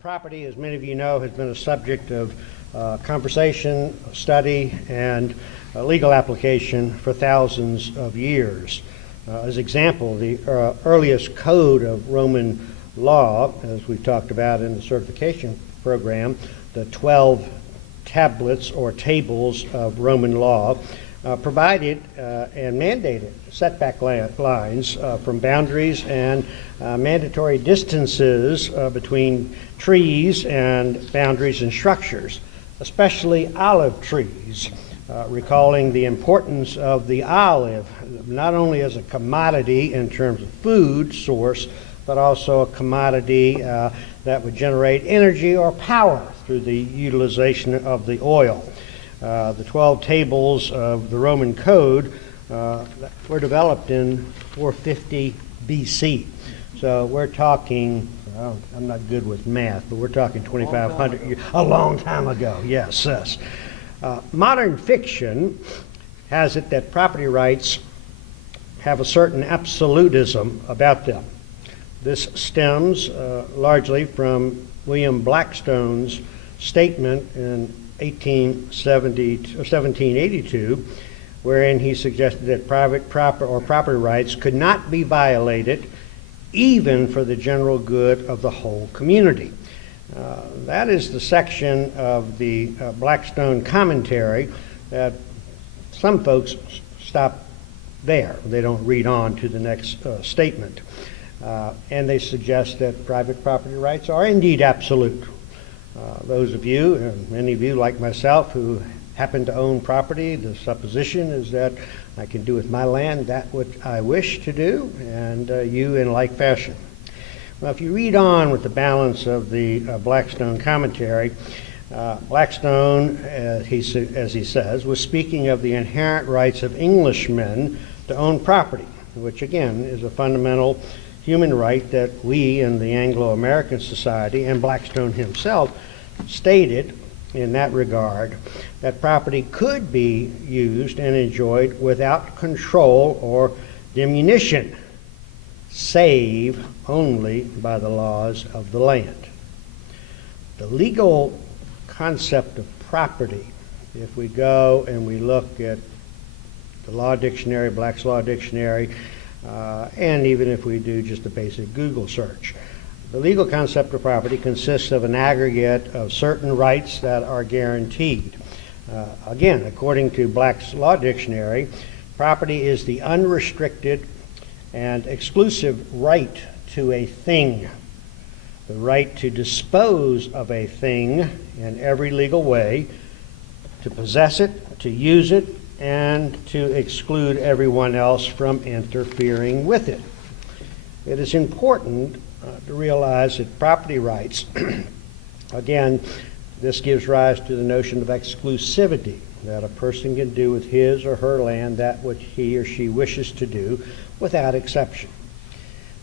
Property, as many of you know, has been a subject of conversation, study, and legal application for thousands of years. As example, the earliest code of Roman law, as we talked about in the certification program, the 12 tablets or tables of Roman law, provided and mandated setback lines from boundaries and mandatory distances between trees and boundaries and structures, especially olive trees, recalling the importance of the olive, not only as a commodity in terms of food source, but also a commodity that would generate energy or power through the utilization of the oil. The 12 tables of the Roman Code were developed in 450 BC. So we're talking, well, I'm not good with math, but we're talking 2,500 years, a long time ago, yes. Modern fiction has it that property rights have a certain absolutism about them. This stems largely from William Blackstone's statement in 1782, wherein he suggested that property rights could not be violated even for the general good of the whole community. That is the section of the Blackstone commentary that some folks stop there. They don't read on to the next statement. And they suggest that private property rights are indeed absolute. Those of you, and many of you like myself, who happen to own property, the supposition is that I can do with my land that which I wish to do, and you in like fashion. Well, if you read on with the balance of the Blackstone commentary, Blackstone, as he says, was speaking of the inherent rights of Englishmen to own property, which again is a fundamental human right that we in the Anglo-American society and Blackstone himself stated in that regard, that property could be used and enjoyed without control or diminution, save only by the laws of the land. The legal concept of property, if we go and we look at the law dictionary, Black's Law Dictionary, and even if we do just a basic Google search, the legal concept of property consists of an aggregate of certain rights that are guaranteed. Again, according to Black's Law Dictionary, property is the unrestricted and exclusive right to a thing, the right to dispose of a thing in every legal way, to possess it, to use it, and to exclude everyone else from interfering with it. It is important to realize that property rights, again, this gives rise to the notion of exclusivity, that a person can do with his or her land that which he or she wishes to do without exception.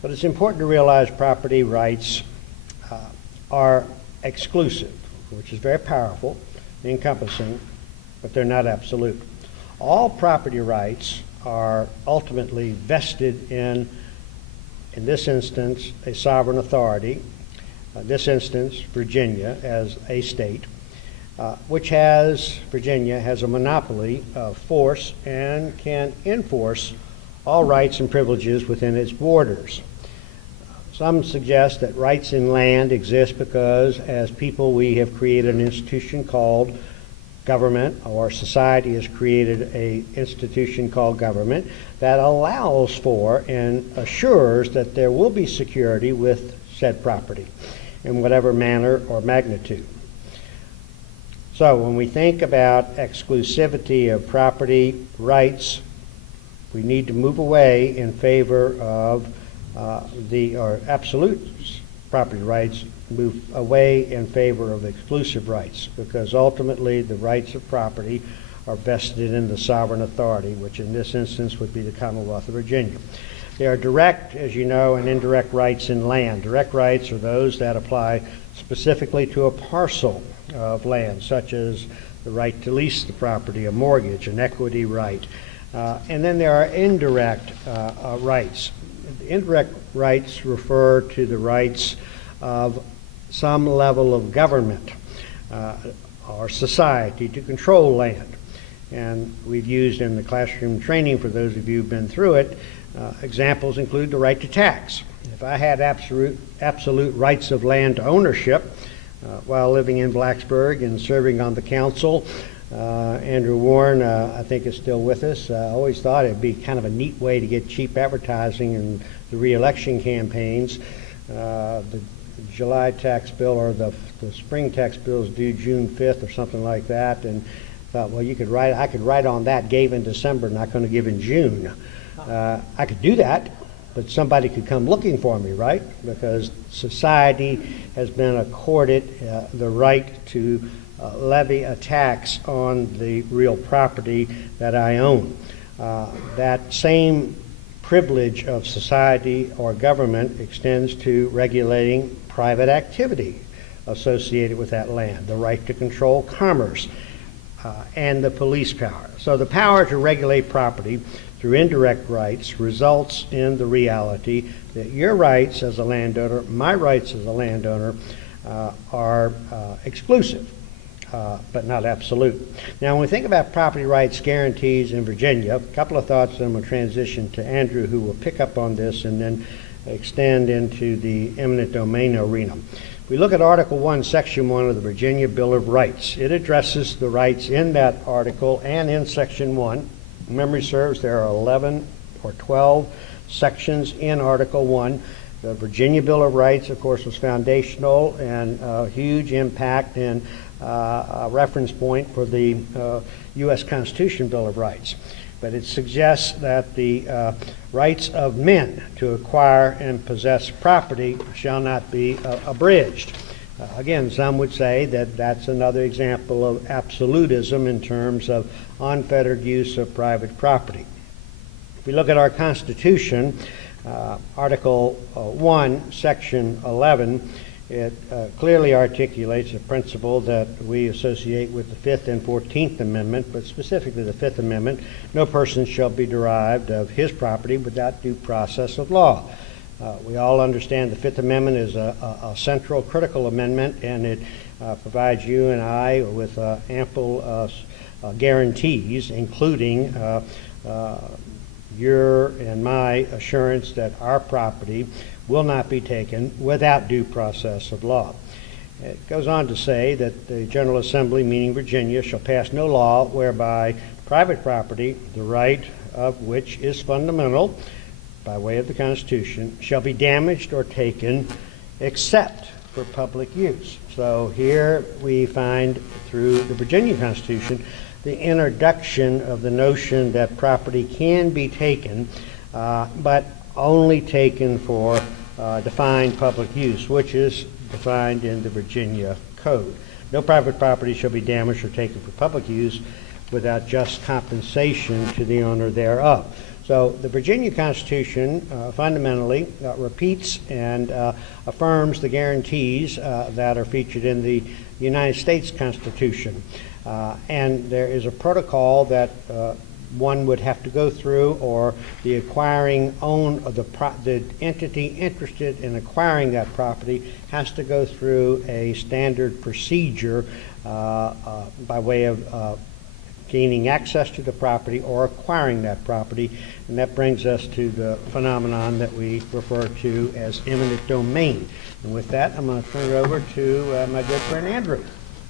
But it's important to realize property rights are exclusive, which is very powerful, encompassing, but they're not absolute. All property rights are ultimately vested in this instance, a sovereign authority, this instance, Virginia as a state, Virginia has a monopoly of force and can enforce all rights and privileges within its borders. Some suggest that rights in land exist because as people we have created an institution called government, or society has created an institution called government that allows for and assures that there will be security with said property in whatever manner or magnitude. So when we think about exclusivity of property rights, we need to move away in favor of absolute property rights, move away in favor of exclusive rights, because ultimately the rights of property are vested in the sovereign authority, which in this instance would be the Commonwealth of Virginia. There are direct, as you know, and indirect rights in land. Direct rights are those that apply specifically to a parcel of land, such as the right to lease the property, a mortgage, an equity right. And then there are indirect rights. Indirect rights refer to the rights of some level of government or society to control land. And we've used in the classroom training, for those of you who've been through it, examples include the right to tax. If I had absolute rights of land ownership while living in Blacksburg and serving on the council, Andrew Warren, I think, is still with us. I always thought it'd be kind of a neat way to get cheap advertising in the re-election campaigns. The July tax bill or the spring tax bill is due June 5th or something like that, and thought, well, I could write on that, gave in December, not going to give in June. I could do that, but somebody could come looking for me, right? Because society has been accorded the right to levy a tax on the real property that I own. That same privilege of society or government extends to regulating private activity associated with that land, the right to control commerce, and the police power. So the power to regulate property through indirect rights results in the reality that your rights as a landowner, my rights as a landowner, are exclusive, but not absolute. Now, when we think about property rights guarantees in Virginia, a couple of thoughts, and I'm going to transition to Andrew, who will pick up on this and then extend into the eminent domain arena. We look at Article 1, Section 1 of the Virginia Bill of Rights. It addresses the rights in that article and in Section 1. Memory serves, there are 11 or 12 sections in Article 1. The Virginia Bill of Rights, of course, was foundational and a huge impact and a reference point for the U.S. Constitution Bill of Rights. But it suggests that the rights of men to acquire and possess property shall not be abridged. Again, some would say that that's another example of absolutism in terms of unfettered use of private property. If we look at our Constitution, Article 1, Section 11, it clearly articulates a principle that we associate with the 5th and 14th Amendment, but specifically the 5th Amendment. No person shall be derived of his property without due process of law. We all understand the 5th Amendment is a central critical amendment, and it provides you and I with ample guarantees, including your and my assurance that our property will not be taken without due process of law. It goes on to say that the General Assembly, meaning Virginia, shall pass no law whereby private property, the right of which is fundamental by way of the Constitution, shall be damaged or taken except for public use. So here we find through the Virginia Constitution the introduction of the notion that property can be taken, but only taken for defined public use, which is defined in the Virginia Code. No private property shall be damaged or taken for public use without just compensation to the owner thereof. So the Virginia Constitution fundamentally repeats and affirms the guarantees that are featured in the United States Constitution. And there is a protocol that one would have to go through, or the acquiring the entity interested in acquiring that property has to go through a standard procedure by way of gaining access to the property or acquiring that property. And that brings us to the phenomenon that we refer to as eminent domain. And with that, I'm going to turn it over to my good friend Andrew.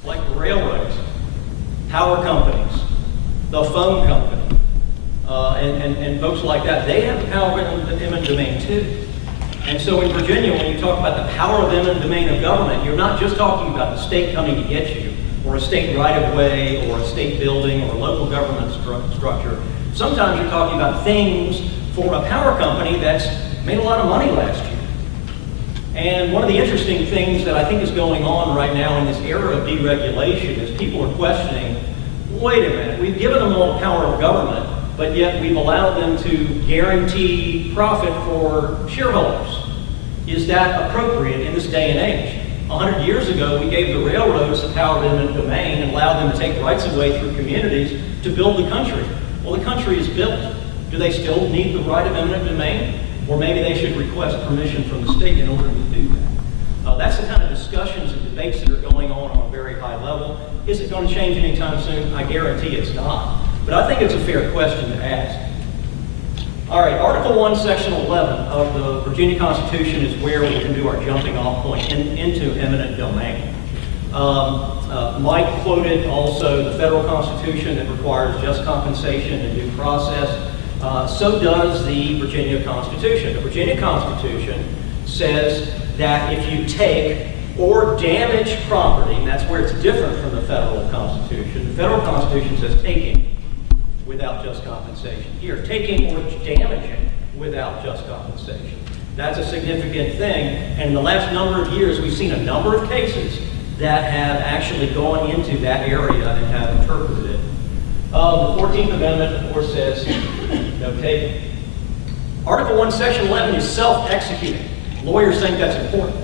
Like railroads, power companies, the phone company, and folks like that, they have the power of eminent domain too. And so in Virginia, when you talk about the power of eminent domain of government, you're not just talking about the state coming to get you, or a state right-of-way, or a state building, or a local government structure. Sometimes you're talking about things for a power company that's made a lot of money last year. And one of the interesting things that I think is going on right now in this era of deregulation is people are questioning, wait a minute, we've given them all the power of government, but yet we've allowed them to guarantee profit for shareholders. Is that appropriate in this day and age? 100 years ago, we gave the railroads the power of eminent domain and allowed them to take rights of way through communities to build the country. Well, the country is built. Do they still need the right of eminent domain? Or maybe they should request permission from the state in order to do that. That's the kind of discussions and debates that are going on a very high level. Is it going to change anytime soon? I guarantee it's not. But I think it's a fair question to ask. All right, Article 1, Section 11 of the Virginia Constitution is where we can do our jumping off point into eminent domain. Mike quoted also the federal Constitution that requires just compensation and due process. So does the Virginia Constitution. The Virginia Constitution says that if you take or damage property, and that's where it's different from the federal Constitution. The federal Constitution says taking without just compensation. Here, taking or damaging without just compensation. That's a significant thing, and in the last number of years, we've seen a number of cases that have actually gone into that area and have interpreted it. The 14th Amendment, of course, says no taking. Article 1, Section 11 is self-executing. Lawyers think that's important.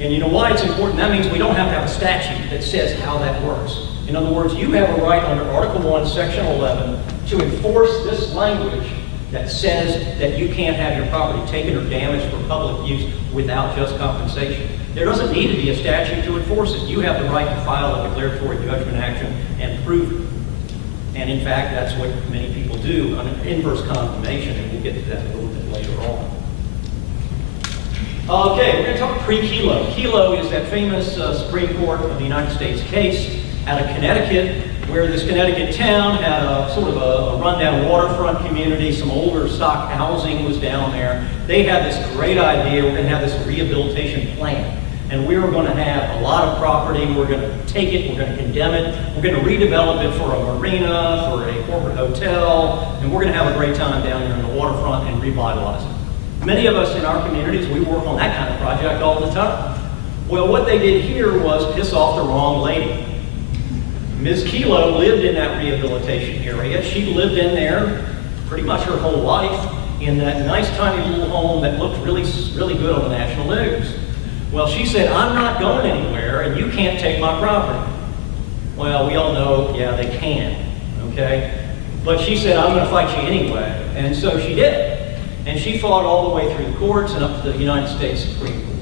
And you know why it's important? That means we don't have to have a statute that says how that works. In other words, you have a right under Article 1, Section 11 to enforce this language that says that you can't have your property taken or damaged for public use without just compensation. There doesn't need to be a statute to enforce it. You have the right to file a declaratory judgment action and prove it. And in fact, that's what many people do on an inverse condemnation, and we'll get to that a little bit later on. Okay, we're going to talk pre-Kelo. Kelo is that famous Supreme Court of the United States case out of Connecticut, where this Connecticut town had a sort of a rundown waterfront community. Some older stock housing was down there. They had this great idea. We're going to have this rehabilitation plan. And we were going to have a lot of property. We're going to take it. We're going to condemn it. We're going to redevelop it for a marina, for a corporate hotel. And we're going to have a great time down there on the waterfront and revitalize it. Many of us in our communities, we work on that kind of project all the time. Well, what they did here was piss off the wrong lady. Ms. Kelo lived in that rehabilitation area. She lived in there pretty much her whole life in that nice tiny little home that looked really, really good on the national news. Well, she said, I'm not going anywhere and you can't take my property. Well, we all know, yeah, they can, okay? But she said, I'm going to fight you anyway. And so she did. And she fought all the way through the courts and up to the United States Supreme Court.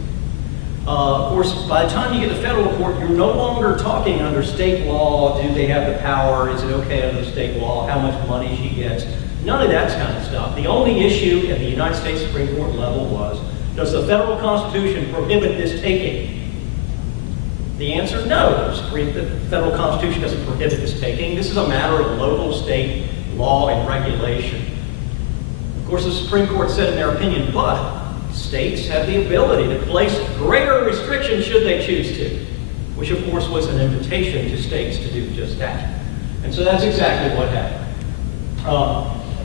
Of course, by the time you get to federal court, you're no longer talking under state law. Do they have the power? Is it okay under state law? How much money she gets? None of that kind of stuff. The only issue at the United States Supreme Court level was, does the federal Constitution prohibit this taking? The answer is no. The federal Constitution doesn't prohibit this taking. This is a matter of local state law and regulation. Of course, the Supreme Court said in their opinion, but states have the ability to place greater restrictions should they choose to, which of course was an invitation to states to do just that. And so that's exactly what happened.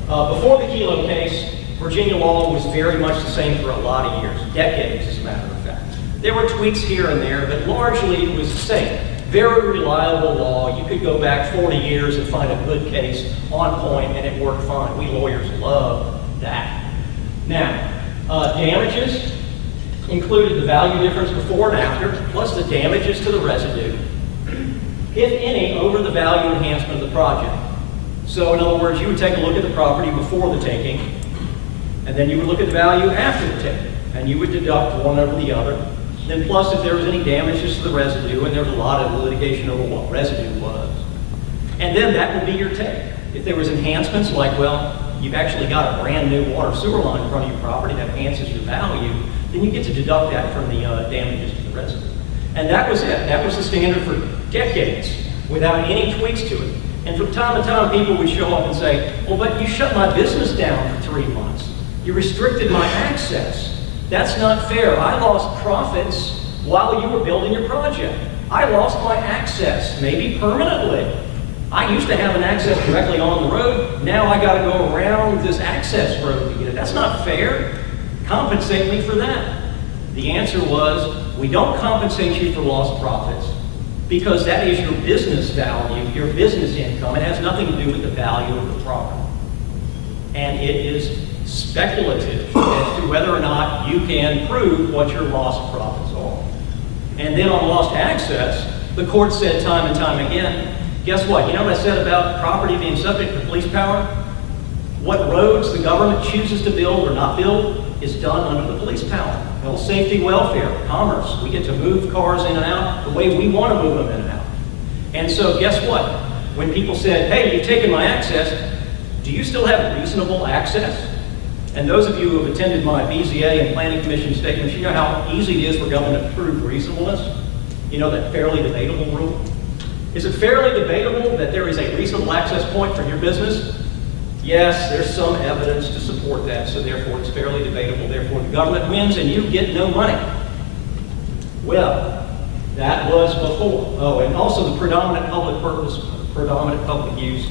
Before the Kelo case, Virginia law was very much the same for a lot of years, decades as a matter of fact. There were tweaks here and there, but largely it was the same. Very reliable law. You could go back 40 years and find a good case on point and it worked fine. We lawyers love that. Now, damages included the value difference before and after, plus the damages to the residue, if any, over the value enhancement of the project. So in other words, you would take a look at the property before the taking, and then you would look at the value after the taking, and you would deduct one over the other. Then plus if there was any damages to the residue, and there was a lot of litigation over what residue was. And then that would be your take. If there was enhancements like, well, you've actually got a brand new water sewer line in front of your property that enhances your value, then you get to deduct that from the damages to the residue. And that was it. That was the standard for decades without any tweaks to it. And from time to time, people would show up and say, well, but you shut my business down for 3 months. You restricted my access. That's not fair. I lost profits while you were building your project. I lost my access, maybe permanently. I used to have an access directly on the road. Now I got to go around this access road to get it. That's not fair. Compensate me for that. The answer was, we don't compensate you for lost profits because that is your business value, your business income. It has nothing to do with the value of the property. And it is speculative as to whether or not you can prove what your lost profits are. And then on lost access, the court said time and time again, guess what? You know what I said about property being subject to police power? What roads the government chooses to build or not build is done under the police power. health, safety, welfare, commerce. We get to move cars in and out the way we want to move them in and out. And so guess what? When people said, hey, you've taken my access, do you still have reasonable access? And those of you who have attended my BZA and Planning Commission statements, you know how easy it is for government to prove reasonableness? You know that fairly debatable rule? Is it fairly debatable that there is a reasonable access point for your business? Yes, there's some evidence to support that, so therefore it's fairly debatable. Therefore the government wins and you get no money. Well, that was before. Oh, and also the predominant public purpose, predominant public use.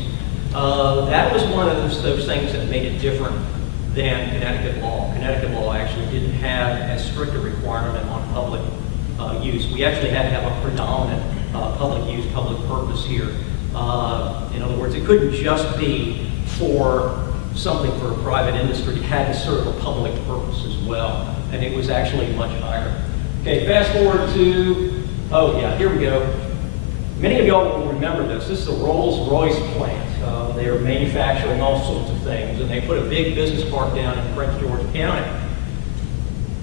That was one of those things that made it different than Connecticut law. Connecticut law actually didn't have as strict a requirement on public use. We actually had to have a predominant public use, public purpose here. In other words, it couldn't just be for something for a private industry. It had to serve a public purpose as well, and it was actually much higher. Okay, fast forward to, oh yeah, here we go. Many of y'all will remember this. This is the Rolls-Royce plant. They are manufacturing all sorts of things, and they put a big business park down in Prince George County.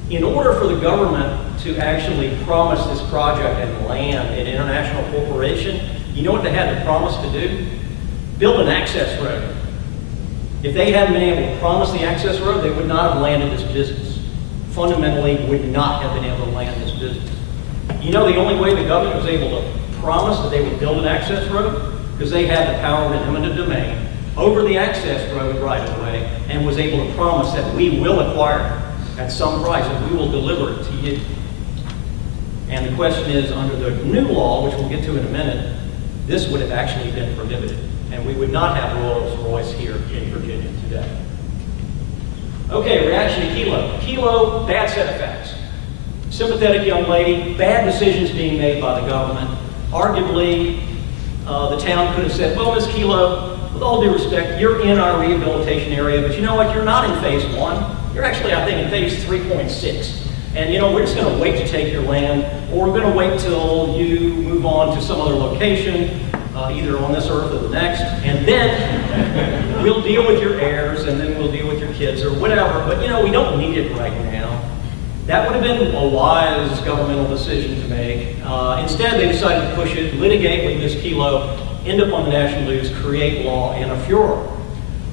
In order for the government to actually promise this project and land an international corporation, you know what they had to promise to do? Build an access road. If they hadn't been able to promise the access road, they would not have landed this business. Fundamentally, would not have been able to land this business. You know the only way the government was able to promise that they would build an access road? Because they had the power of an eminent domain over the access road right away and was able to promise that we will acquire it at some price and we will deliver it to you. And the question is, under the new law, which we'll get to in a minute, this would have actually been prohibited. And we would not have Rolls-Royce here in Virginia today. Okay, reaction to Kelo. Kelo, bad set of facts. Sympathetic young lady, bad decisions being made by the government. Arguably, the town could have said, well, Ms. Kelo, with all due respect, you're in our rehabilitation area, but you know what, you're not in phase 1. You're actually, I think, in phase 3.6. And you know, we're just going to wait to take your land, or we're going to wait till you move on to some other location, either on this earth or the next, and then we'll deal with your heirs, and then we'll deal with your kids, or whatever. But you know, we don't need it right now. That would have been a wise governmental decision to make. Instead, they decided to push it, litigate with Ms. Kelo, end up on the national news, create law in a furor.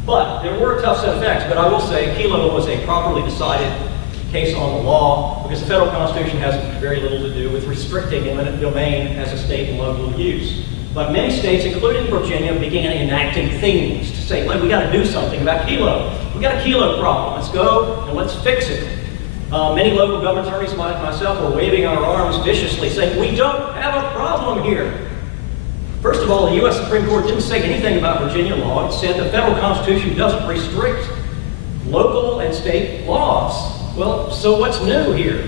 But there were a tough set of facts, but I will say Kelo was a properly decided case on the law, because the federal constitution has very little to do with restricting eminent domain as a state and local use. But many states, including Virginia, began enacting things to say, well, we got to do something about Kelo. We got a Kelo problem. Let's go and let's fix it. Many local government attorneys, like myself, were waving our arms viciously, saying, we don't have a problem here. First of all, the U.S. Supreme Court didn't say anything about Virginia law. It said the federal constitution doesn't restrict local and state laws. Well, so what's new here?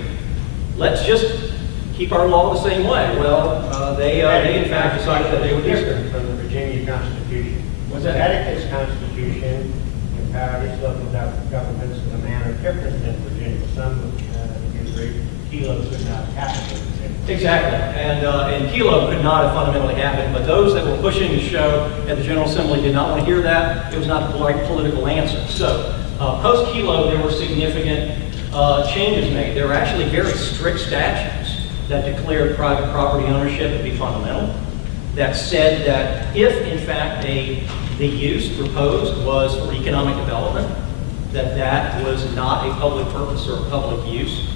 Let's just keep our law the same way. Well, they in fact decided that they would do different from the Virginia Constitution. What's that? Connecticut's Constitution empowered its local governments in a manner different than Virginia. Some would agree Kelo could not happen in Virginia. Exactly, and Kelo could not have fundamentally happened, but those that were pushing the show at the General Assembly did not want to hear that. It was not the right political answer. So, post-Kelo, there were significant changes made. There were actually very strict statutes that declared private property ownership to be fundamental, that said that if, in fact, the use proposed was for economic development, that was not a public purpose or a public use.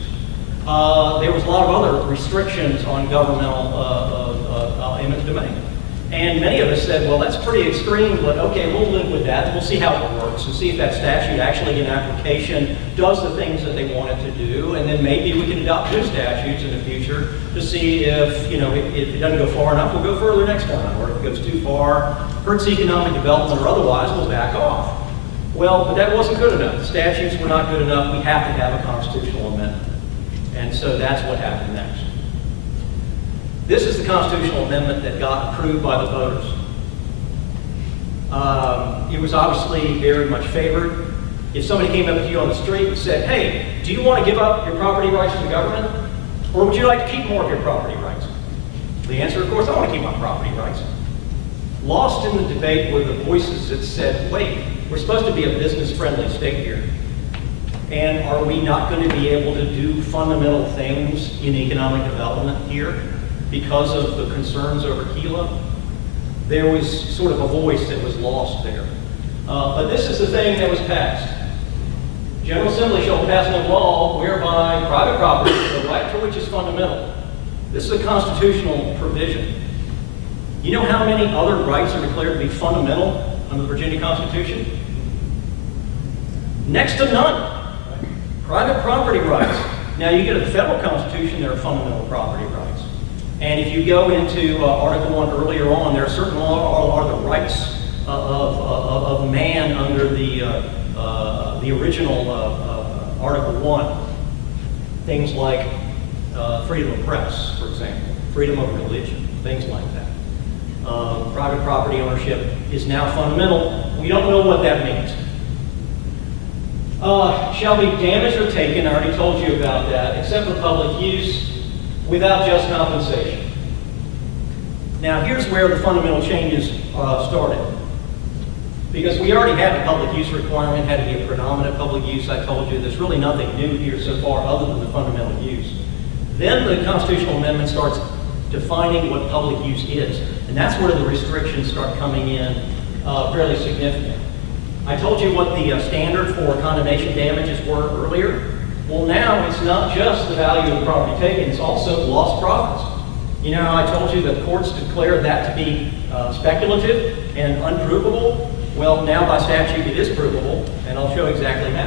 There was a lot of other restrictions on governmental eminent domain. And many of us said, well, that's pretty extreme, but okay, we'll live with that. We'll see how it works and see if that statute actually in application does the things that they want it to do. And then maybe we can adopt new statutes in the future to see if, you know, if it doesn't go far enough, we'll go further next time. Or if it goes too far, hurts economic development or otherwise, we'll back off. Well, but that wasn't good enough. The statutes were not good enough. We have to have a constitutional amendment. And so that's what happened next. This is the constitutional amendment that got approved by the voters. It was obviously very much favored. If somebody came up to you on the street and said, hey, do you want to give up your property rights to the government? Or would you like to keep more of your property rights? The answer, of course, I want to keep my property rights. Lost in the debate were the voices that said, wait, we're supposed to be a business-friendly state here. And are we not going to be able to do fundamental things in economic development here because of the concerns over Kilo? There was sort of a voice that was lost there. But this is the thing that was passed. General Assembly shall pass no law whereby private property, the right to which is fundamental. This is a constitutional provision. You know how many other rights are declared to be fundamental under the Virginia Constitution? Next to none. Private property rights. Now you get a federal constitution, there are fundamental property rights. And if you go into Article 1 earlier on, there are certain are the rights of man under the original Article 1. Things like freedom of press, for example, freedom of religion, things like that. Private property ownership is now fundamental. We don't know what that means. Shall be damaged or taken, I already told you about that, except for public use, without just compensation. Now here's where the fundamental changes started. Because we already had a public use requirement, had to be a predominant public use. I told you there's really nothing new here so far other than the fundamental use. Then the constitutional amendment starts defining what public use is. And that's where the restrictions start coming in fairly significant. I told you what the standard for condemnation damages were earlier. Well, now it's not just the value of the property taken, it's also lost profits. You know how I told you that courts declared that to be speculative and unprovable? Well, now by statute it is provable, and I'll show exactly how.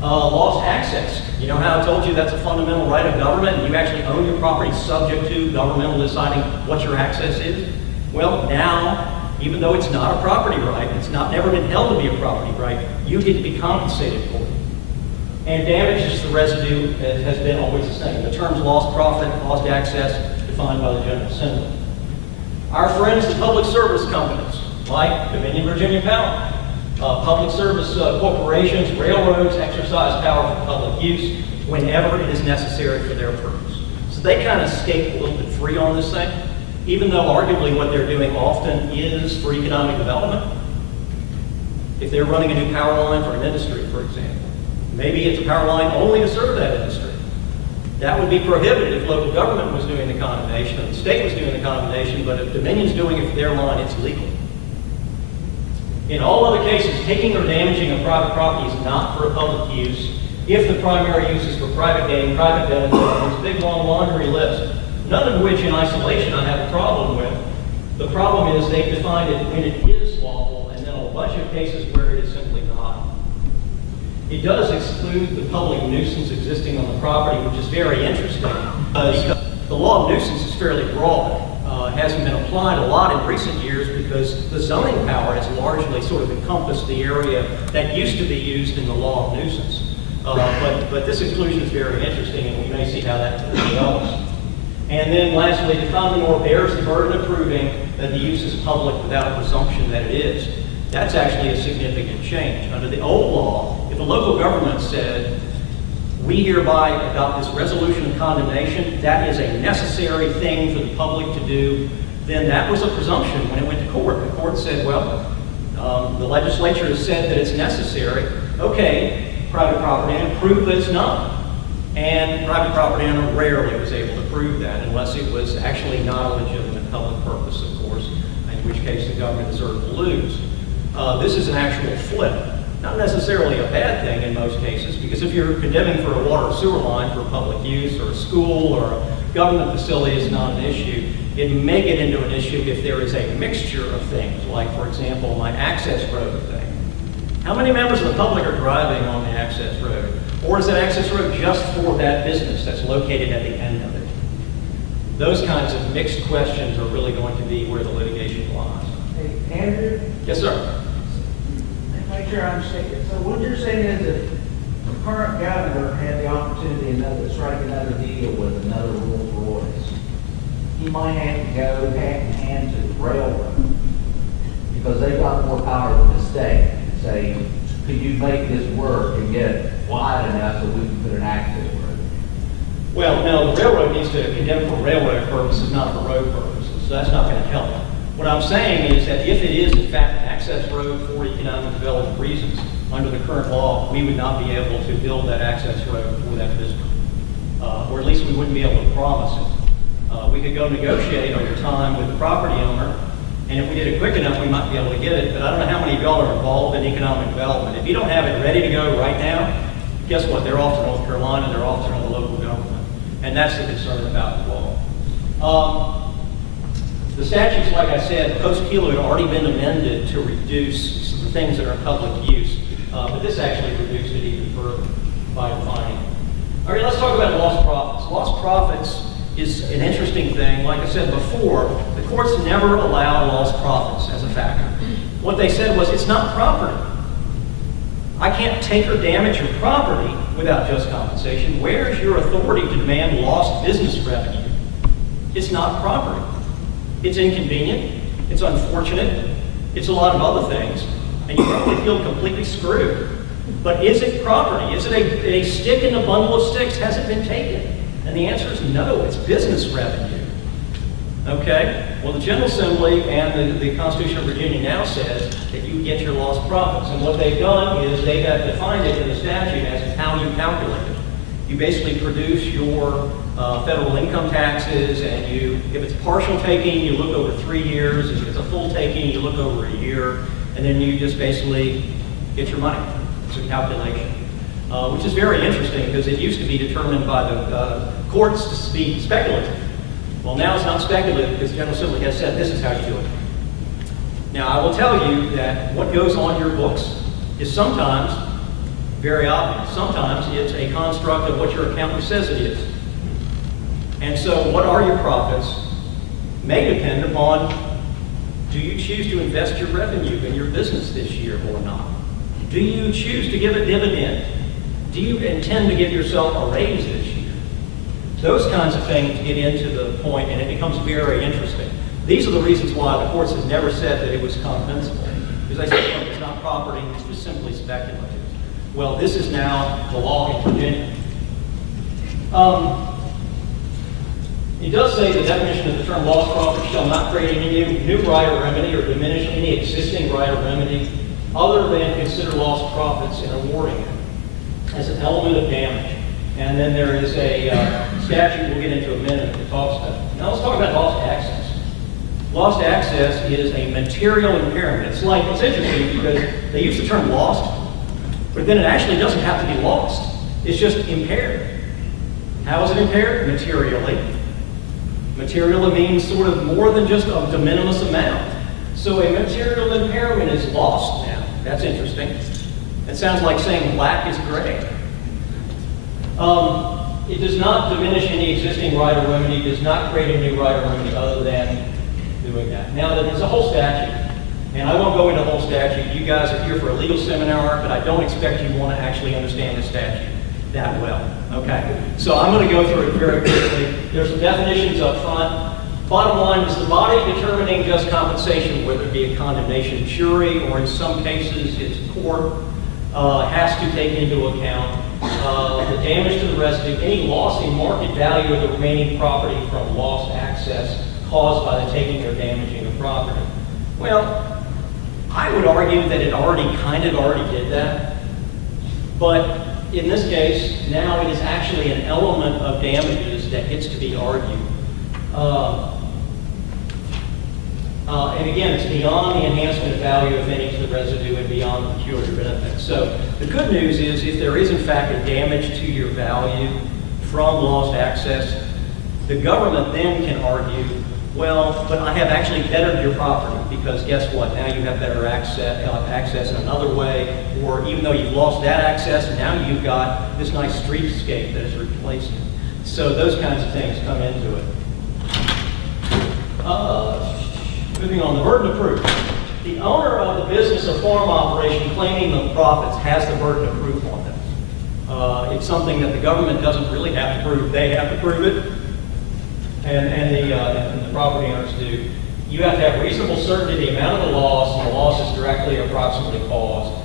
Lost access. You know how I told you that's a fundamental right of government, and you actually own your property subject to governmental deciding what your access is? Well, now, even though it's not a property right, it's never been held to be a property right, you get to be compensated for it. And damage is the residue that has been always the same. The terms lost profit, lost access, defined by the General Assembly. Our friends, the public service companies, like Dominion Virginia Power, public service corporations, railroads exercise power for public use whenever it is necessary for their purpose. So they kind of skate a little bit free on this thing, even though arguably what they're doing often is for economic development. If they're running a new power line for an industry, for example, maybe it's a power line only to serve that industry. That would be prohibited if local government was doing the condemnation, or the state was doing the condemnation, but if Dominion's doing it for their line, it's legal. In all other cases, taking or damaging a private property is not for public use if the primary use is for private gain, private benefit. There's a big long laundry list, none of which in isolation I have a problem with. The problem is they've defined it when it is lawful, and then a bunch of cases where it is simply not. It does exclude the public nuisance existing on the property, which is very interesting. The law of nuisance is fairly broad. Hasn't been applied a lot in recent years because the zoning power has largely sort of encompassed the area that used to be used in the law of nuisance. But this inclusion is very interesting, and we may see how that develops. And then lastly, the condemnor bears the burden of proving that the use is public without a presumption that it is. That's actually a significant change. Under the old law, if a local government said, we hereby adopt this resolution of condemnation, that is a necessary thing for the public to do, then that was a presumption when it went to court. The court said, well, the legislature has said that it's necessary. Okay, private property owner, prove that it's not. And private property owner rarely was able to prove that unless it was actually not a legitimate public purpose, of course, in which case the government deserved to lose. This is an actual flip. Not necessarily a bad thing in most cases, because if you're condemning for a water or sewer line for public use, or a school, or a government facility is not an issue. It may get into an issue if there is a mixture of things, like, for example, my access road thing. How many members of the public are driving on the access road? Or is that access road just for that business that's located at the end of it? Those kinds of mixed questions are really going to be where the litigation lies. Hey, Andrew? Yes, sir. Make sure I understand it. So what you're saying is that the current governor had the opportunity to strike another deal with another Rolls Royce. He might have to go hand in hand to the railroad because they've got more power than the state and say, could you make this work and get it wide enough so we can put an access road? Well, no, the railroad needs to condemn for railroad purposes, not for road purposes. So that's not going to help. What I'm saying is that if it is, in fact, an access road for economic development reasons, under the current law, we would not be able to build that access road for that business. Or at least we wouldn't be able to promise it. We could go negotiate over time with the property owner, and if we did it quick enough, we might be able to get it, but I don't know how many of y'all are involved in economic development. If you don't have it ready to go right now, guess what? They're off to North Carolina, they're off to the local government. And that's the concern about the law. The statutes, like I said, post-Kelo had already been amended to reduce the things that are in public use, but this actually reduced it even further by defining it. All right, let's talk about lost profits. Lost profits is an interesting thing. Like I said before, the courts never allow lost profits as a factor. What they said was, it's not property. I can't take or damage your property without just compensation. Where is your authority to demand lost business revenue? It's not property. It's inconvenient, it's unfortunate, it's a lot of other things, and you probably feel completely screwed. But is it property? Is it a stick in a bundle of sticks? Has it been taken? And the answer is no, it's business revenue. Okay? Well, the General Assembly and the Constitution of Virginia now says that you get your lost profits. And what they've done is they have defined it in the statute as how you calculate it. You basically produce your federal income taxes, and if it's partial taking, you look over 3 years. If it's a full taking, you look over a year. And then you just basically get your money. It's a calculation. Which is very interesting because it used to be determined by the courts to be speculative. Well, now it's not speculative because the General Assembly has said this is how you do it. Now, I will tell you that what goes on your books is sometimes very obvious. Sometimes it's a construct of what your accountant says it is. And so what are your profits may depend upon, do you choose to invest your revenue in your business this year or not? Do you choose to give a dividend? Do you intend to give yourself a raise this year? Those kinds of things get into the point, and it becomes very interesting. These are the reasons why the courts have never said that it was compensable. Because they say, look, it's not property, it's just simply speculative. Well, this is now the law in Virginia. It does say the definition of the term lost profit shall not create any new right or remedy or diminish any existing right or remedy other than consider lost profits in awarding it as an element of damage. And then there is a statute we'll get into in a minute that talks about it. Now let's talk about lost access. Lost access is a material impairment. It's interesting because they use the term lost, but then it actually doesn't have to be lost. It's just impaired. How is it impaired? Materially. Material means sort of more than just a de minimis amount. So a material impairment is lost now. That's interesting. It sounds like saying black is gray. It does not diminish any existing right or remedy, does not create a new right or remedy other than doing that. Now, there's a whole statute, and I won't go into the whole statute. You guys are here for a legal seminar, but I don't expect you want to actually understand the statute that well. Okay? So I'm going to go through it very quickly. There's some definitions up front. Bottom line is the body determining just compensation, whether it be a condemnation jury or in some cases it's court, has to take into account the damage to the residue, any loss in market value of the remaining property from lost access caused by the taking or damaging of property. Well, I would argue that it already did that, but in this case, now it is actually an element of damages that gets to be argued. And again, it's beyond the enhancement of value, if any, to the residue and beyond the pecuniary benefit. So the good news is if there is in fact a damage to your value from lost access, the government then can argue, well, but I have actually bettered your property because guess what? Now you have better access in another way, or even though you've lost that access, now you've got this nice streetscape that is replaced it. So those kinds of things come into it. Moving on, the burden of proof. The owner of the business or farm operation claiming the profits has the burden of proof on them. It's something that the government doesn't really have to prove. They have to prove it, and the property owners do. You have to have reasonable certainty the amount of the loss, and the loss is directly or approximately caused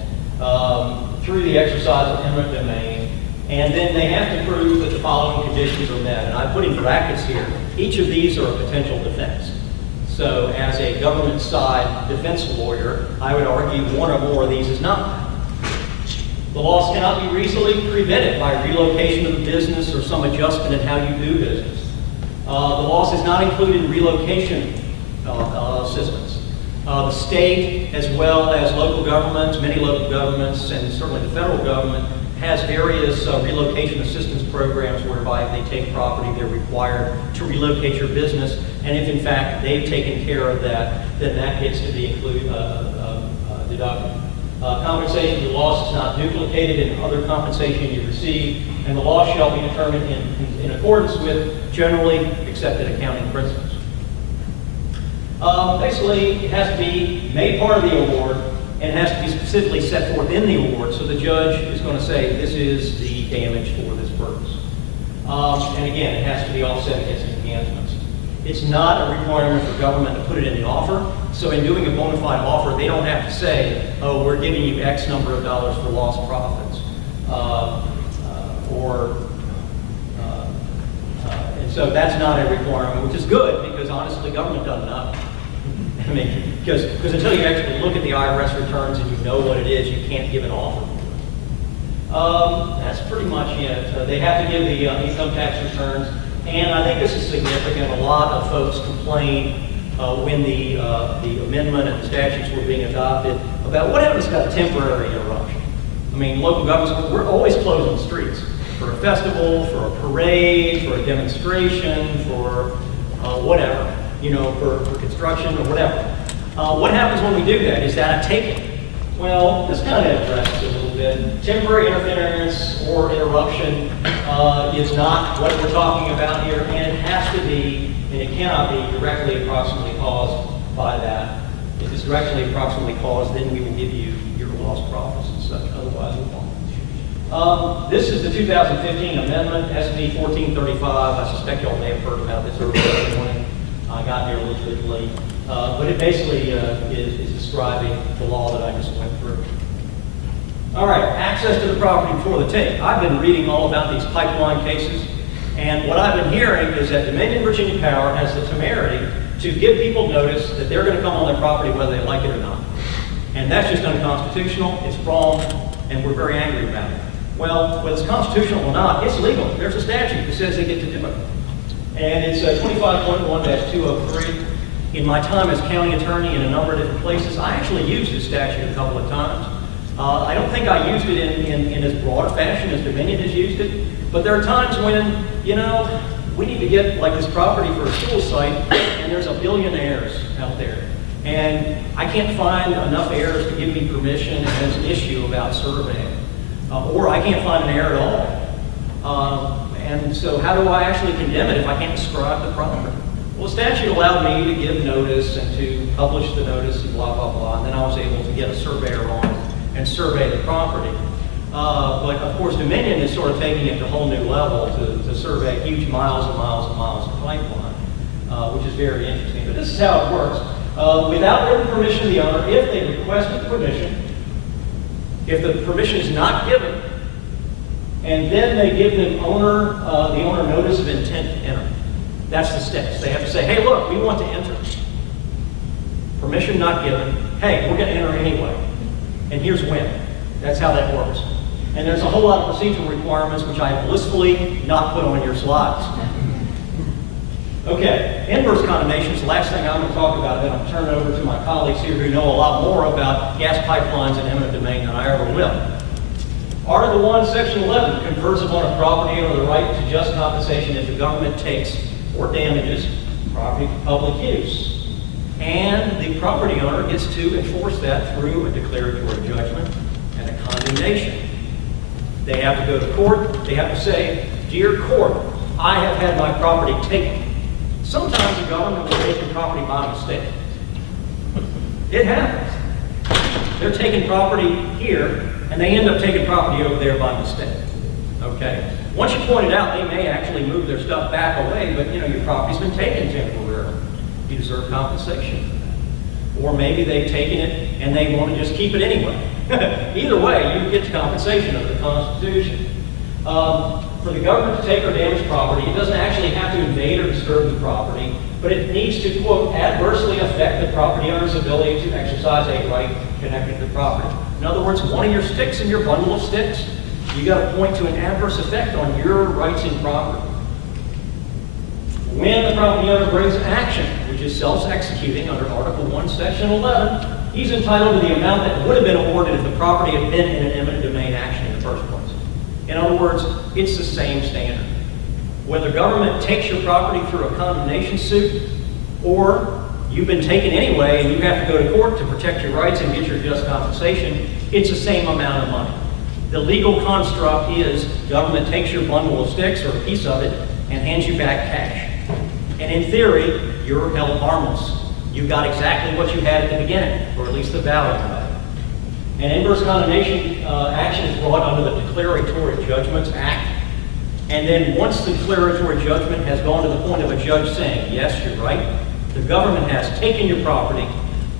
through the exercise of eminent domain. And then they have to prove that the following conditions are met. And I put in brackets here. Each of these are a potential defense. So as a government side defense lawyer, I would argue one or more of these is not. The loss cannot be reasonably prevented by relocation of the business or some adjustment in how you do business. The loss is not included in relocation assistance. The state, as well as local governments, many local governments, and certainly the federal government, has various relocation assistance programs whereby if they take property, they're required to relocate your business. And if in fact they've taken care of that, then that gets to be deducted. Compensation for the loss is not duplicated in other compensation you receive, and the loss shall be determined in accordance with generally accepted accounting principles. Basically, it has to be made part of the award, and it has to be specifically set forth in the award, so the judge is going to say this is the damage for this purpose. And again, it has to be offset against enhancements. It's not a requirement for government to put it in the offer, so in doing a bona fide offer, they don't have to say, oh, we're giving you X number of dollars for lost profits. And so that's not a requirement, which is good, because honestly, government doesn't know. I mean, because until you actually look at the IRS returns and you know what it is, you can't give an offer. That's pretty much it. They have to give the income tax returns, and I think this is significant. A lot of folks complained when the amendment and the statutes were being adopted about what happens about temporary interruption. I mean, local governments, we're always closing the streets for a festival, for a parade, for a demonstration, for whatever, you know, for construction or whatever. What happens when we do that? Is that a taking? Well, this kind of addresses it a little bit. Temporary interference or interruption is not what we're talking about here, and it has to be, and it cannot be directly approximately caused by that. If it's directly approximately caused, then we will give you your lost profits and such, otherwise we won't. This is the 2015 amendment, SB 1435. I suspect y'all may have heard about this earlier this morning. I got here a little bit late. But it basically is describing the law that I just went through. All right, access to the property before the take. I've been reading all about these pipeline cases, and what I've been hearing is that Dominion Virginia Power has the temerity to give people notice that they're going to come on their property whether they like it or not. And that's just unconstitutional, it's wrong, and we're very angry about it. Well, whether it's constitutional or not, it's legal. There's a statute that says they get to do it. And it's 25.1-203. In my time as county attorney in a number of different places, I actually used this statute a couple of times. I don't think I used it in as broad a fashion as Dominion has used it, but there are times when, you know, we need to get like this property for a school site, and there's a billion heirs out there. And I can't find enough heirs to give me permission, and there's an issue about surveying. Or I can't find an heir at all. And so how do I actually condemn it if I can't describe the property? Well, the statute allowed me to give notice and to publish the notice and blah, blah, blah, and then I was able to get a surveyor on and survey the property. But of course, Dominion is sort of taking it to a whole new level to survey huge miles and miles and miles of pipeline, which is very interesting. But this is how it works. Without written permission of the owner, if they requested permission, if the permission is not given, and then they give the owner notice of intent to enter. That's the steps. They have to say, hey, look, we want to enter. Permission not given. Hey, we're going to enter anyway. And here's when. That's how that works. And there's a whole lot of procedural requirements, which I have blissfully not put on your slides. Okay, inverse condemnation is the last thing I'm going to talk about. Then I'll turn it over to my colleagues here who know a lot more about gas pipelines and eminent domain than I ever will. Article 1, Section 11 confers upon a property owner the right to just compensation if the government takes or damages property for public use. And the property owner gets to enforce that through a declaratory judgment and a condemnation. They have to go to court. They have to say, dear court, I have had my property taken. Sometimes the government will take the property by mistake. It happens. They're taking property here, and they end up taking property over there by mistake. Okay? Once you point it out, they may actually move their stuff back away, but you know, your property's been taken temporarily. You deserve compensation for that. Or maybe they've taken it and they want to just keep it anyway. Either way, you get compensation under the Constitution. For the government to take or damage property, it doesn't actually have to invade or disturb the property, but it needs to, quote, adversely affect the property owner's ability to exercise a right connected to the property. In In other words, one of your sticks in your bundle of sticks, you got to point to an adverse effect on your rights in property. When the property owner brings an action, which is self-executing under Article 1, Section 11, he's entitled to the amount that would have been awarded if the property had been in an eminent domain action in the first place. In other words, it's the same standard. Whether government takes your property through a condemnation suit, or you've been taken anyway and you have to go to court to protect your rights and get your just compensation, it's the same amount of money. The legal construct is government takes your bundle of sticks or a piece of it and hands you back cash. And in theory, you're held harmless. You got exactly what you had at the beginning, or at least the value of it. An inverse condemnation action is brought under the Declaratory Judgments Act. And then once the declaratory judgment has gone to the point of a judge saying, yes, you're right, the government has taken your property,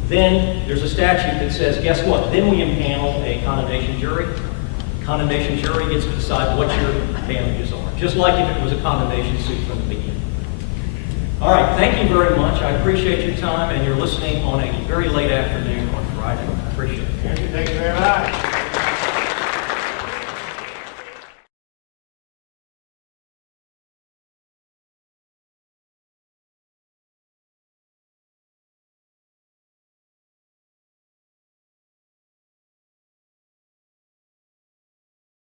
then there's a statute that says, guess what? Then we impanel a condemnation jury. Condemnation jury gets to decide what your damages are, just like if it was a condemnation suit from the beginning. All right, thank you very much. I appreciate your time and your listening on a very late afternoon on Friday.